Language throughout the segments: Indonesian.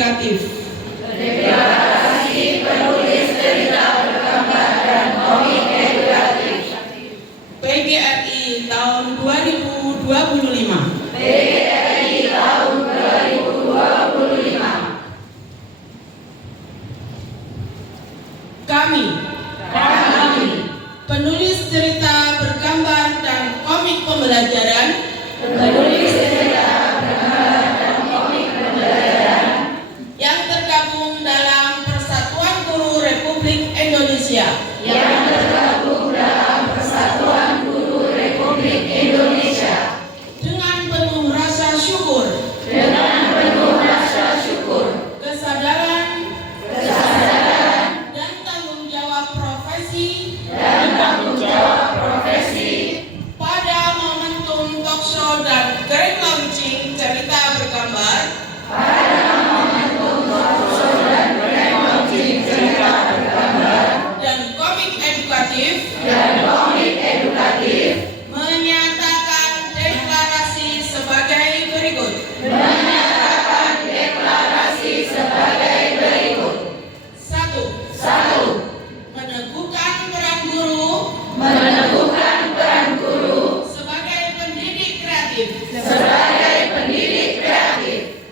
edukatif. Deklarasi penulis cerita bergambar dan komik edukatif. PGRI tahun 2025. PGRI tahun 2025. Kami, penulis cerita bergambar dan komik pembelajaran, yang tergabung dalam Persatuan Guru Republik Indonesia, dengan penuh rasa syukur, kesadaran, dan tanggung jawab profesi, pada momentum talk show dan grand launching cerita bergambar, dan komik edukatif, menyatakan deklarasi sebagai berikut. Satu, meneguhkan peran guru sebagai pendidik kreatif,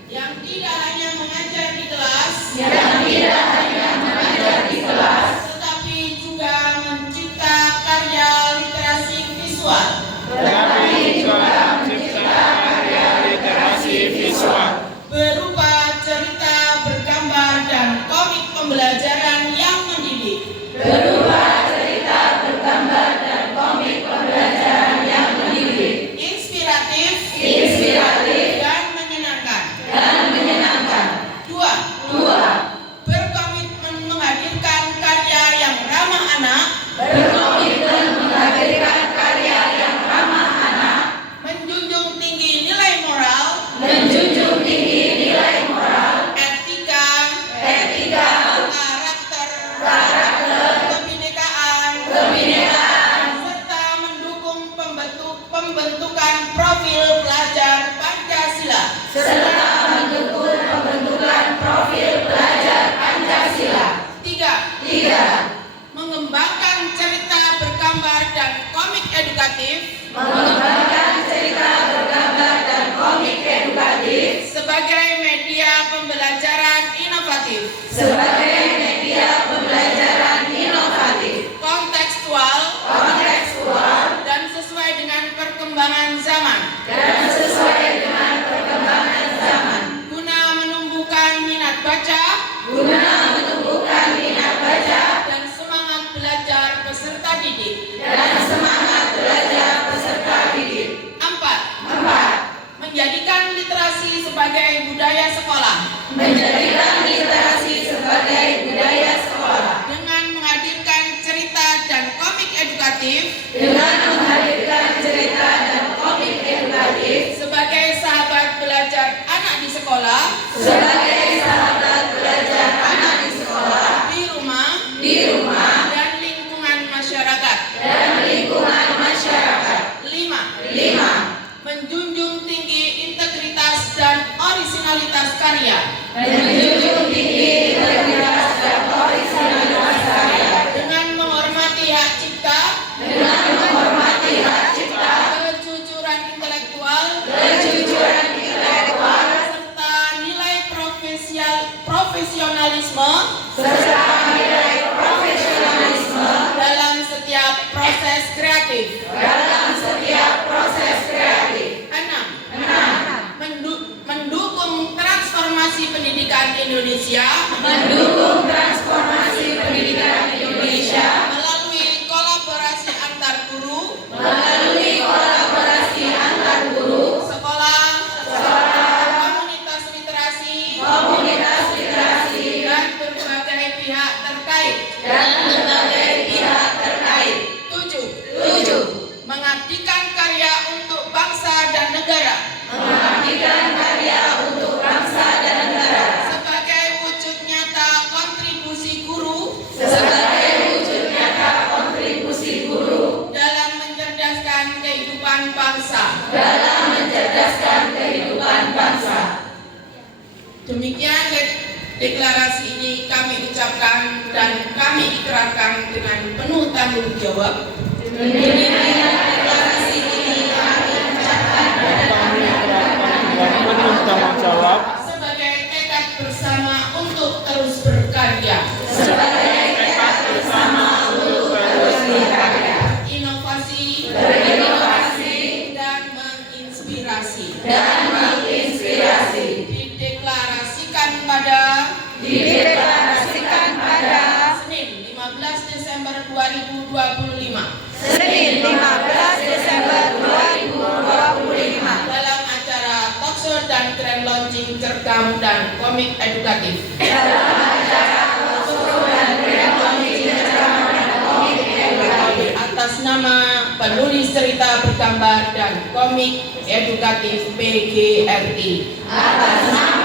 yang tidak hanya mengajar di kelas, tetapi juga mencipta karya literasi visual, berupa cerita bergambar dan komik pembelajaran yang mendidik, inspiratif, dan menyenangkan. Dua, berkomitmen menghadirkan karya yang ramah anak, menjunjung tinggi nilai moral, etika, karakter, kebinekaan, serta mendukung pembentukan profil pelajar Pancasila. Tiga, mengembangkan cerita bergambar dan komik edukatif sebagai media pembelajaran inovatif, kontekstual, dan sesuai dengan perkembangan zaman, guna menumbuhkan minat baca dan semangat belajar peserta didik. Empat, menjadikan literasi sebagai budaya sekolah dengan menghadirkan cerita dan komik edukatif sebagai sahabat belajar anak di sekolah, di rumah, dan lingkungan masyarakat. Lima, menjunjung tinggi integritas dan orisinalitas karya dengan menghormati hak cipta, kejujuran intelektual, serta nilai profesionalisme dalam setiap proses kreatif. Enam, mendukung transformasi pendidikan Indonesia melalui kolaborasi antar guru, sekolah, komunitas literasi, dan berbagai pihak terkait. Tujuh, mengabdikan karya untuk bangsa dan negara sebagai wujud nyata kontribusi guru dalam mencerdaskan kehidupan bangsa. Demikian deklarasi ini kami ucapkan dan kami ikrarkan dengan penuh tanggung jawab. Demikian deklarasi ini kami ucapkan dan kami ikrarkan dengan penuh tanggung jawab sebagai tekad bersama untuk terus berkarya. sebagai tekad bersama untuk terus berkarya, Berinovasi dan menginspirasi. Dideklarasikan pada Senin 15 Desember 2025 Senin 15 Desember 2025 dalam acara talkshow dan grand launching cerkam dan komik edukatif. dalam acara talkshow dan grand launching cerkam dan komik edukatif Atas nama penulis cerita bergambar dan komik edukatif PGRI. atas nama